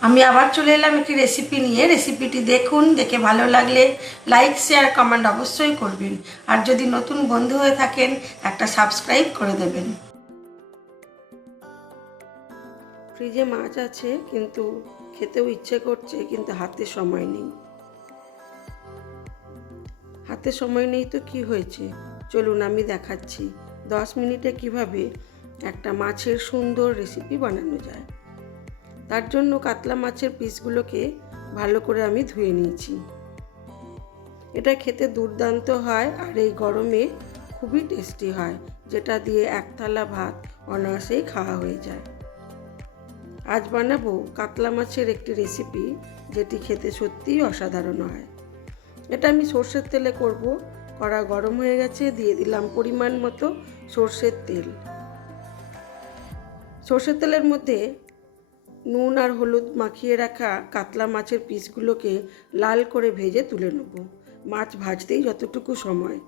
আমি আবার চলে এলাম একটি রেসিপি নিয়ে। রেসিপিটি দেখুন, দেখে ভালো লাগলে লাইক শেয়ার কমেন্ট অবশ্যই করবেন। আর যদি নতুন বন্ধু হয়ে থাকেন একটা সাবস্ক্রাইব করে দেবেন। ফ্রিজে মাছ আছে, কিন্তু খেতেও ইচ্ছে করছে, কিন্তু হাতে সময় নেই। হাতে সময় নেই তো কি হয়েছে, চলুন আমি দেখাচ্ছি 10 মিনিটে কিভাবে একটা মাছের সুন্দর রেসিপি বানানো যায়। তার জন্য কাতলা মাছের পিসগুলোকে ভালো করে আমি ধুয়ে নিয়েছি। এটা খেতে দুর্দান্ত হয় আর এই গরমে খুবই টেস্টি হয়, যেটা দিয়ে এক থালা ভাত অনায়াসেই খাওয়া হয়ে যায়। আজ বানাবো কাতলা মাছের একটি রেসিপি যেটি খেতে সত্যিই অসাধারণ হয়। এটা আমি সর্ষের তেলে করব। কড়া গরম হয়ে গেছে, দিয়ে দিলাম পরিমাণ মতো সর্ষের তেল। সর্ষের তেলের মধ্যে নুন আর হলুদ মাখিয়ে রাখা কাতলা মাছের পিসগুলোকে লাল করে ভেজে তুলে নেব। মাছ ভাজতেই যতটুকু সময়।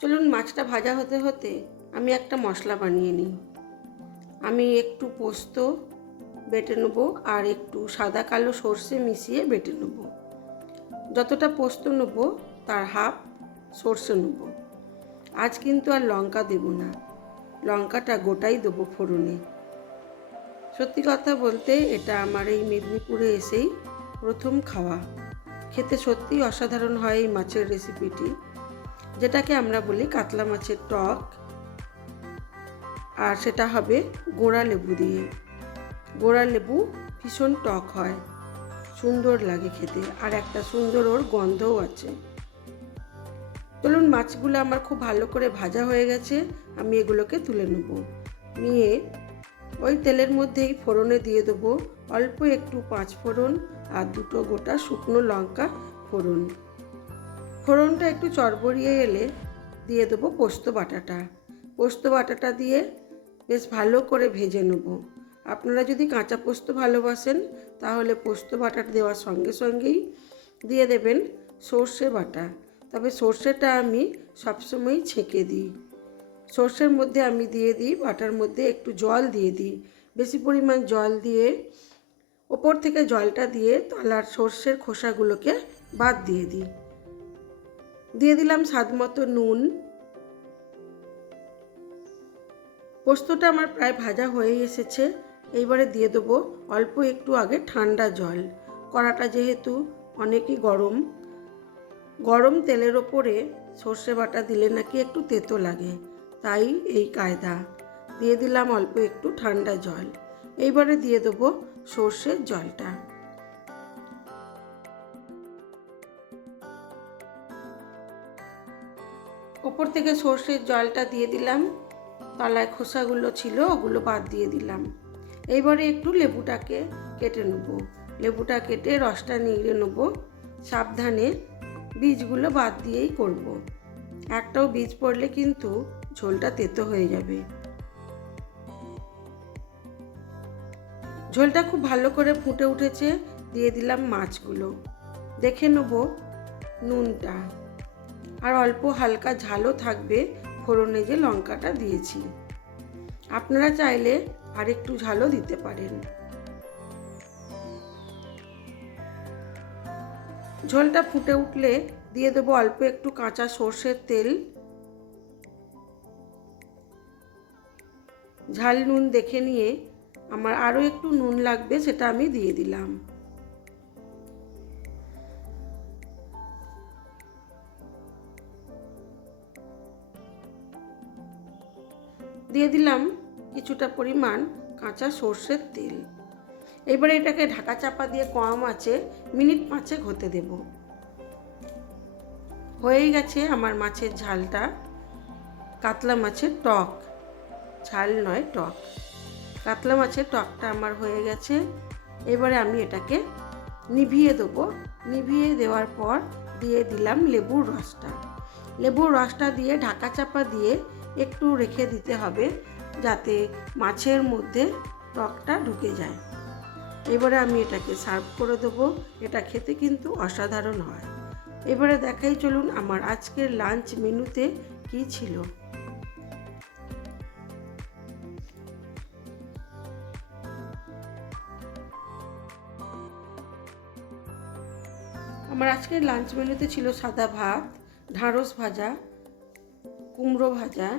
চলুন মাছটা ভাজা হতে হতে আমি একটা মশলা বানিয়ে নিই। আমি একটু পোস্ত বেটে নেব আর একটু সাদা কালো সর্ষে মিশিয়ে বেটে নেব। যতটা পোস্ত নেব তার হাফ সর্ষে নেব। আজ কিন্তু আর লঙ্কা দেব না, লঙ্কাটা গোটাই দেবো ফোড়নে। সত্যি কথা বলতে এটা আমার এই মেদিনীপুরে এসেই প্রথম খাওয়া। খেতে সত্যিই অসাধারণ হয় এই মাছের রেসিপিটি, যেটাকে আমরা বলি কাতলা মাছের টক। আর সেটা হবে গোড়া লেবু দিয়ে। গোড়া লেবু ভীষণ টক হয়, সুন্দর লাগে খেতে, আর একটা সুন্দর ওর গন্ধও আছে। চলুন, মাছগুলো আমার খুব ভালো করে ভাজা হয়ে গেছে, আমি এগুলোকে তুলে নেব। নিয়ে ওই তেলের মধ্যেই ফোড়নে দিয়ে দেবো অল্প একটু 5 ফোড়ন আর 2টো গোটা শুকনো লঙ্কা ফোড়ন। ফোড়নটা একটু চড়বড়িয়ে এলে দিয়ে দেবো পোস্ত বাটাটা। পোস্ত বাটাটা দিয়ে বেশ ভালো করে ভেজে নেব। আপনারা যদি কাঁচা পোস্ত ভালোবাসেন তাহলে পোস্ত বাটা দেওয়ার সঙ্গে সঙ্গেই দিয়ে দেবেন সর্ষে বাটা। তবে সর্ষেটা আমি সবসময়ই ছেঁকে দিই। সর্ষের মধ্যে আমি দিয়ে দিই, বাটার মধ্যে একটু জল দিয়ে দিই। বেশি পরিমাণ জল দিয়ে ওপর থেকে জলটা দিয়ে তলার সর্ষের খোসাগুলোকে বাদ দিয়ে দিই। দিয়ে দিলাম স্বাদ মতো নুন। পোস্তটা আমার প্রায় ভাজা হয়ে এসেছে। এইবারে দিয়ে দেবো অল্প একটু আগে ঠান্ডা জল। কড়াটা যেহেতু অনেকই গরম, গরম তেলের ওপরে সর্ষে বাটা দিলে নাকি একটু তেতো লাগে, তাই এই কায়দা। দিয়ে দিলাম অল্প একটু ঠান্ডা জল। এইবারে দিয়ে দেবো সর্ষের জলটা। ওপর থেকে সর্ষের জলটা দিয়ে দিলাম। তলায় খোসাগুলো ছিল ওগুলো বাদ দিয়ে দিলাম। এইবারে একটু লেবুটাকে কেটে নেব। লেবুটা কেটে রসটা নিংড়ে নেব। সাবধানে বীজগুলো বাদ দিয়েই করব। একটাও বীজ পড়লে কিন্তু ঝোলটা তেতো হয়ে যাবে। ঝোলটা খুব ভালো করে ফুটে উঠেছে, দিয়ে দিলাম মাছগুলো। দেখে নেব নুনটা, আর অল্প হালকা ঝালও থাকবে ফোড়নে যে লঙ্কাটা দিয়েছি। আপনারা চাইলে আর একটু ঝালও দিতে পারেন। ঝোলটা ফুটে উঠলে দিয়ে দেবো অল্প একটু কাঁচা সর্ষের তেল। ঝাল নুন দেখে নিয়ে আমার আরও একটু নুন লাগবে, সেটা আমি দিয়ে দিলাম। দিয়ে দিলাম কিছুটা পরিমাণ কাঁচা সর্ষের তেল। এবারে এটাকে ঢাকা চাপা দিয়ে কম আঁচে মিনিট 5 হতে দেব। হয়েই গেছে আমার মাছের ঝালটা। কাতলা মাছের টক, ঝাল নয় টক। কাতলা মাছের টকটা আমার হয়ে গেছে। এবারে আমি এটাকে নিভিয়ে দেবো। নিভিয়ে দেওয়ার পর দিয়ে দিলাম লেবুর রসটা। লেবুর রসটা দিয়ে ঢাকা চাপা দিয়ে একটু রেখে দিতে হবে, যাতে মাছের মধ্যে টকটা ঢুকে যায়। এবারে আমি এটাকে সার্ভ করে দেবো। এটা খেতে কিন্তু অসাধারণ হয়। এবারে দেখাই চলুন আমার আজকের লাঞ্চ মেনুতে কী ছিল। আমার আজকের লাঞ্চ মেনুতে ছিল সাদা ভাত, ঢ্যাঁড়স ভাজা, কুমড়ো ভাজা,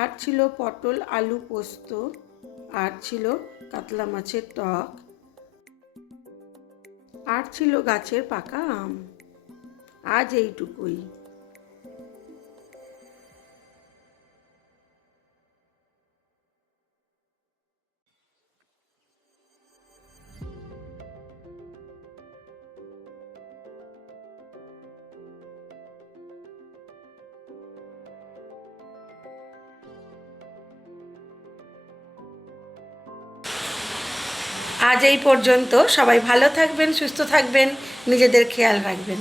আর ছিল পটল আলু পোস্ত, আর ছিল কাতলা মাছের টক, আর ছিল গাছের পাকা আম। আজ এইটুকুই। আজ এই পর্যন্ত। সবাই ভালো থাকবেন, সুস্থ থাকবেন, নিজেদের খেয়াল রাখবেন।